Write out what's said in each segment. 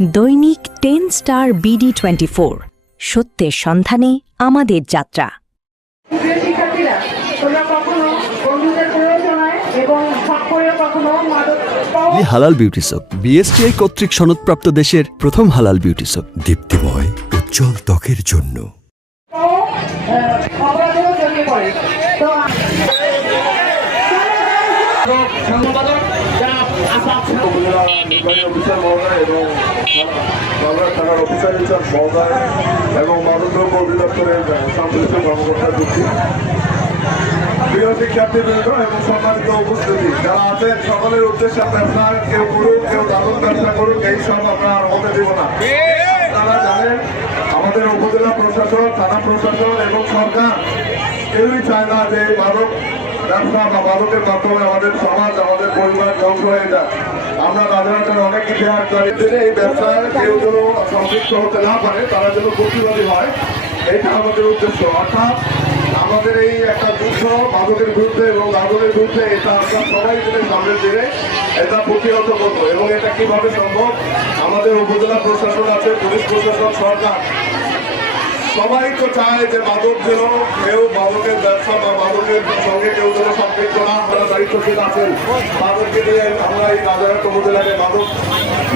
দৈনিক 10 star BD24 সত্যের সন্ধানে আমাদের যাত্রা। প্রিয় শিক্ষার্থীরা, তোমরা কখনো বন্ধুদের প্রয়োজনায় এবং শখ করেও কখনো মাদক হালাল বিউটি সোপ BSTI কর্তৃক সনদপ্রাপ্ত দেশের প্রথম হালাল বিউটি সোপ, দীপ্তিময় উজ্জ্বল ত্বকের জন্য। অপরাধেও জড়িয়ে পড়ে। তো এবং মাদকদ্রব্য অধিদপ্তরের সংশ্লিষ্ট কর্মকর্তার যুক্তি, প্রিয় শিক্ষার্থীবৃন্দ এবং সম্মানিত উপস্থিতি যারা আছেন, সকলের উদ্দেশ্যে ব্যবসা কেউ করুক, কেউ দাদক ব্যবসা করুক, এই সব আমরা হতে দিব না। আপনারা জানেন, আমাদের উপজেলা প্রশাসন, থানা প্রশাসন এবং সরকার কেউই চায় না যে মাদক ব্যবসা বা মাদকের মাধ্যমে আমাদের সমাজ, আমাদের পরিবার ধ্বংস হয়ে যায়। আমরা রাজারহাটের অনেক ইতিহাস জানি, এই ব্যবসায় কেউ যেন সম্পৃক্ত হতে না পারে, তারা যেন প্রতিবাদী হয়, এটা আমাদের উদ্দেশ্য। অর্থাৎ আমাদের এই একটা যুদ্ধ মাদকের বিরুদ্ধে এবং মাদকের বিরুদ্ধে, এটা আমরা সবাই মিলে সামনের দিনে এটা প্রতিহত করবো। এবং এটা কিভাবে সম্ভব, আমাদের উপজেলা প্রশাসন আছে, পুলিশ প্রশাসন, সরকার সবাই তো চায় যে মাদক যেন কেউ মাদকের ব্যবসা বা মাদকের সঙ্গে কেউ যেন সম্পৃক্ত না। আপনারা দায়িত্বশীল আছেন, মাদককে নিয়ে আমরা এই রাজারহাট উপজেলাকে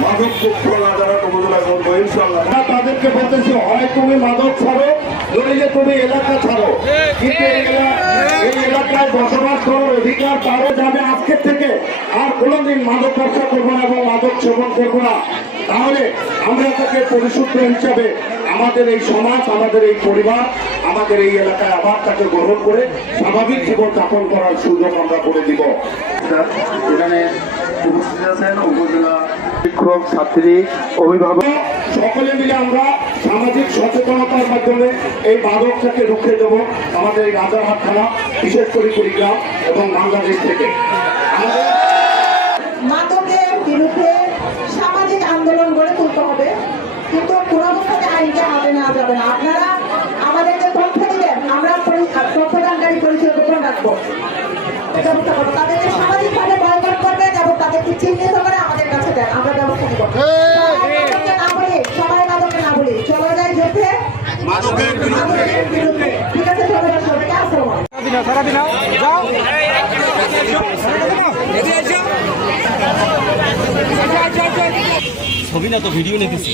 মাদক মুক্ত রাজারহাট উপজেলায় করবো ইনশাল্লাহ। তাদেরকে বলতেছি, হয় তুমি মাদক ছাড়ো, নইলে তুমি এলাকা ছাড়ো, কিন্তু এই এলাকায় বসবাস করার অধিকার তারও যাবে। আজকের থেকে আর কোনোদিন মাদক ব্যবসা করবো না এবং মাদক সেবন করবো না। তাহলে আমরা তাকে পরিশুদ্ধ হিসাবে আমাদের এই সমাজ, আমাদের এই পরিবার, আমাদের এই এলাকায় আবার তাকে গ্রহণ করে স্বাভাবিক জীবন যাপন করার সুযোগ আমরা করে দিব। এখানে উপস্থিত আছেন উপজেলা শিক্ষক, ছাত্রী, অভিভাবক, সকলে মিলে আমরা সামাজিক সচেতনতার মাধ্যমে এই মাদকটাকে রুখে দেব। আমাদের এই রাজারহাট থানা, বিশেষ করে কুড়িগ্রাম এবং বাংলাদেশ থেকে মাদকের বিরুদ্ধে সামাজিক আন্দোলন গড়ে তুলতে হবে, কিন্তু কোনো অবস্থাতে আইনকে হাতে নেওয়া যাবে না। আপনারা আমাদেরকে তথ্য দিবেন, আমরা তথ্যদানকারী পরিচয় গোপন রাখবো, ব্যবস্থা করবো। তাদেরকে সামাজিকভাবে বয়কট করবেন এবং তাদেরকে চিহ্নিত করে আমাদের কাছে দেন, আমরা ব্যবস্থা নিব। না বলি, সবাই মাদককে না বলি, চলে যায় যুদ্ধে মাদকের বিরুদ্ধে। ঠিক আছে, চলে যান সবাইকে। ছবি না তো ভিডিও নিতেছি।